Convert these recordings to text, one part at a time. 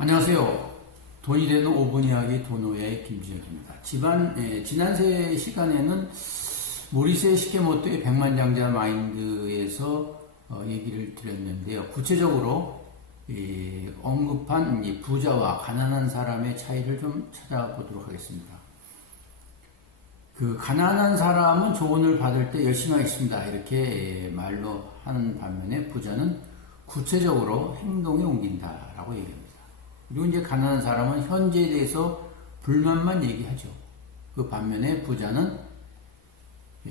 안녕하세요. 돈이 되는 5분 이야기 도노의 김진혁입니다. 지난 시간에는 모리세 시케모토의 백만장자 마인드에서 얘기를 드렸는데요. 구체적으로 언급한 이 부자와 가난한 사람의 차이를 좀 찾아보도록 하겠습니다. 그 가난한 사람은 조언을 받을 때 열심히 하겠습니다. 이렇게 말로 하는 반면에 부자는 구체적으로 행동에 옮긴다라고 얘기합니다. 그리고 이제 가난한 사람은 현재에 대해서 불만만 얘기하죠. 그 반면에 부자는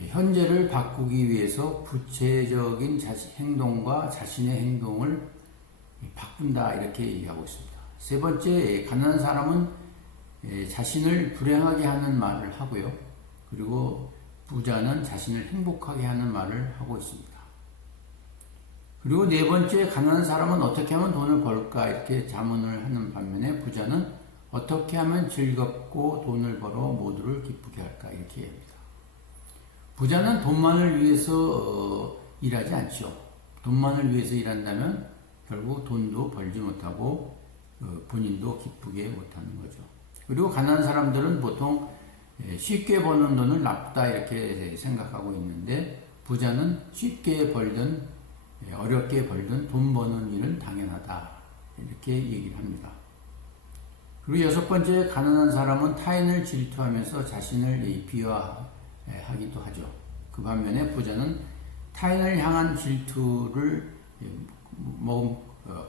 현재를 바꾸기 위해서 구체적인 행동과 자신의 행동을 바꾼다 이렇게 얘기하고 있습니다. 세 번째, 가난한 사람은 자신을 불행하게 하는 말을 하고요. 그리고 부자는 자신을 행복하게 하는 말을 하고 있습니다. 그리고 네 번째, 가난한 사람은 어떻게 하면 돈을 벌까 이렇게 자문을 하는 반면에 부자는 어떻게 하면 즐겁고 돈을 벌어 모두를 기쁘게 할까 이렇게 얘기합니다. 부자는 돈만을 위해서 일하지 않죠. 돈만을 위해서 일한다면 결국 돈도 벌지 못하고 본인도 기쁘게 못하는 거죠. 그리고 가난한 사람들은 보통 쉽게 버는 돈을 나쁘다 이렇게 생각하고 있는데 부자는 쉽게 벌든 어렵게 벌든 돈 버는 일은 당연하다 이렇게 얘기를 합니다. 그리고 여섯 번째, 가난한 사람은 타인을 질투하면서 자신을 비하하기도 하죠. 그 반면에 부자는 타인을 향한 질투를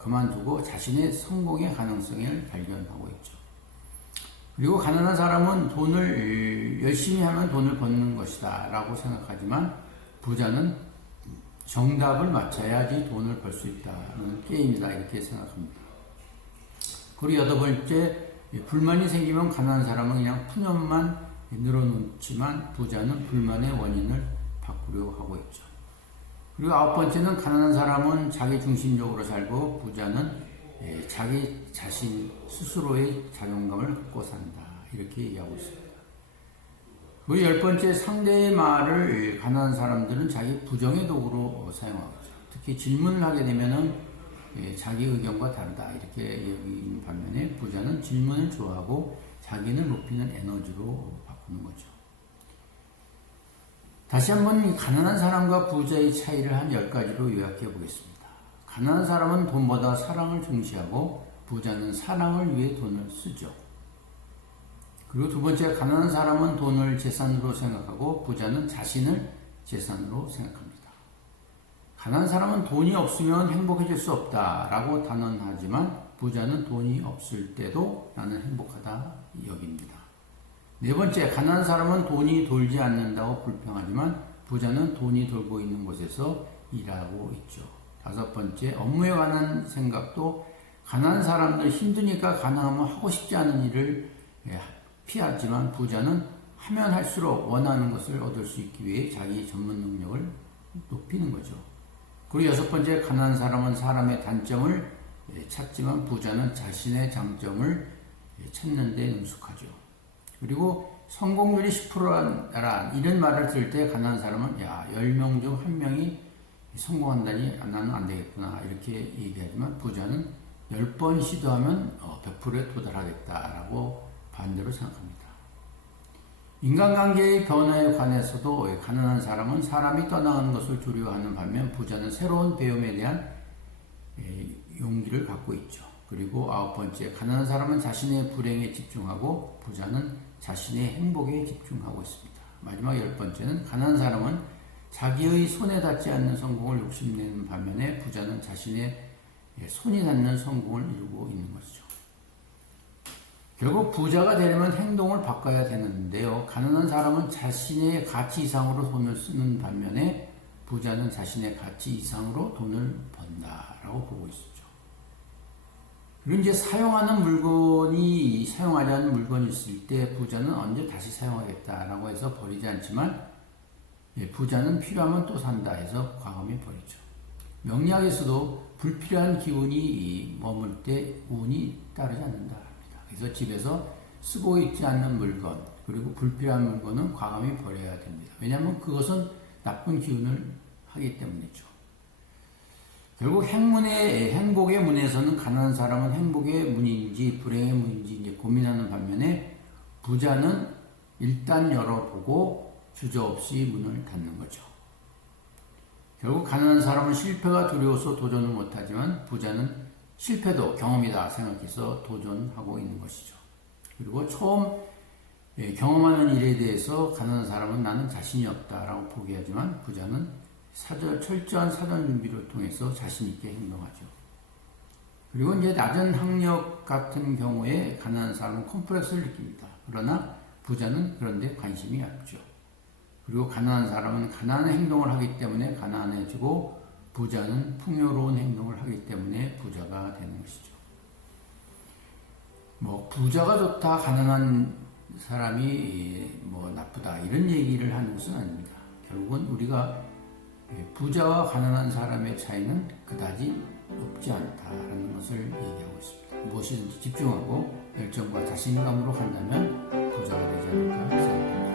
그만두고 자신의 성공의 가능성을 발견하고 있죠. 그리고 가난한 사람은 돈을 열심히 하면 돈을 버는 것이다 라고 생각하지만 부자는 정답을 맞춰야지 돈을 벌 수 있다는 게임이다 이렇게 생각합니다. 그리고 여덟 번째, 불만이 생기면 가난한 사람은 그냥 푸념만 늘어놓지만 부자는 불만의 원인을 바꾸려고 하고 있죠. 그리고 아홉 번째는 가난한 사람은 자기 중심적으로 살고 부자는 자기 자신 스스로의 자존감을 갖고 산다 이렇게 얘기하고 있습니다. 그리고 열 번째, 상대의 말을 가난한 사람들은 자기 부정의 도구로 사용하고 있죠. 특히 질문을 하게 되면은 자기 의견과 다르다 이렇게 여기는 반면에 부자는 질문을 좋아하고 자기는 높이는 에너지로 바꾸는 거죠. 다시 한번 가난한 사람과 부자의 차이를 한 10가지로 요약해 보겠습니다. 가난한 사람은 돈보다 사랑을 중시하고 부자는 사랑을 위해 돈을 쓰죠. 그리고 두 번째, 가난한 사람은 돈을 재산으로 생각하고 부자는 자신을 재산으로 생각합니다. 가난한 사람은 돈이 없으면 행복해질 수 없다라고 단언하지만 부자는 돈이 없을 때도 나는 행복하다 여깁니다. 네 번째, 가난한 사람은 돈이 돌지 않는다고 불평하지만 부자는 돈이 돌고 있는 곳에서 일하고 있죠. 다섯 번째, 업무에 관한 생각도 가난한 사람들 힘드니까 가능하면 하고 싶지 않은 일을 피하지만 부자는 하면 할수록 원하는 것을 얻을 수 있기 위해 자기 전문 능력을 높이는 거죠. 그리고 여섯 번째, 가난한 사람은 사람의 단점을 찾지만 부자는 자신의 장점을 찾는 데 능숙하죠. 그리고 성공률이 10%라 이런 말을 들을 때 가난한 사람은 10명 중 1명이 성공한다니 나는 안 되겠구나 이렇게 얘기하지만 부자는 10번 시도하면 100%에 도달하겠다라고 반대로 생각합니다. 인간관계의 변화에 관해서도 가난한 사람은 사람이 떠나가는 것을 두려워하는 반면 부자는 새로운 배움에 대한 용기를 갖고 있죠. 그리고 아홉 번째, 가난한 사람은 자신의 불행에 집중하고 부자는 자신의 행복에 집중하고 있습니다. 마지막 열 번째는 가난한 사람은 자기의 손에 닿지 않는 성공을 욕심내는 반면에 부자는 자신의 손이 닿는 성공을 이루고 있는 것이죠. 결국 부자가 되려면 행동을 바꿔야 되는데요. 가난한 사람은 자신의 가치 이상으로 돈을 쓰는 반면에 부자는 자신의 가치 이상으로 돈을 번다라고 보고 있었죠. 그리고 이제 사용하지 않는 물건이 있을 때 부자는 언제 다시 사용하겠다라고 해서 버리지 않지만 부자는 필요하면 또 산다 해서 과감히 버리죠. 명리학에서도 불필요한 기운이 머물 때 운이 따르지 않는다. 그래서 집에서 쓰고 있지 않는 물건 그리고 불필요한 물건은 과감히 버려야 됩니다. 왜냐하면 그것은 나쁜 기운을 하기 때문이죠. 결국 행복의 문에서는 가난한 사람은 행복의 문인지 불행의 문인지 이제 고민하는 반면에 부자는 일단 열어보고 주저없이 문을 닫는 거죠. 결국 가난한 사람은 실패가 두려워서 도전을 못하지만 부자는 실패도 경험이다 생각해서 도전하고 있는 것이죠. 그리고 처음 경험하는 일에 대해서 가난한 사람은 나는 자신이 없다라고 포기하지만 부자는 철저한 사전 준비를 통해서 자신 있게 행동하죠. 그리고 이제 낮은 학력 같은 경우에 가난한 사람은 컴플렉스를 느낍니다. 그러나 부자는 그런데 관심이 없죠. 그리고 가난한 사람은 가난한 행동을 하기 때문에 가난해지고 부자는 풍요로운 행동을 하기 때문에 부자가 되는 것이죠. 부자가 좋다, 가난한 사람이 나쁘다 이런 얘기를 하는 것은 아닙니다. 결국은 우리가 부자와 가난한 사람의 차이는 그다지 없지 않다라는 것을 얘기하고 있습니다. 무엇이든지 집중하고 열정과 자신감으로 한다면 부자가 되지 않을까 생각합니다.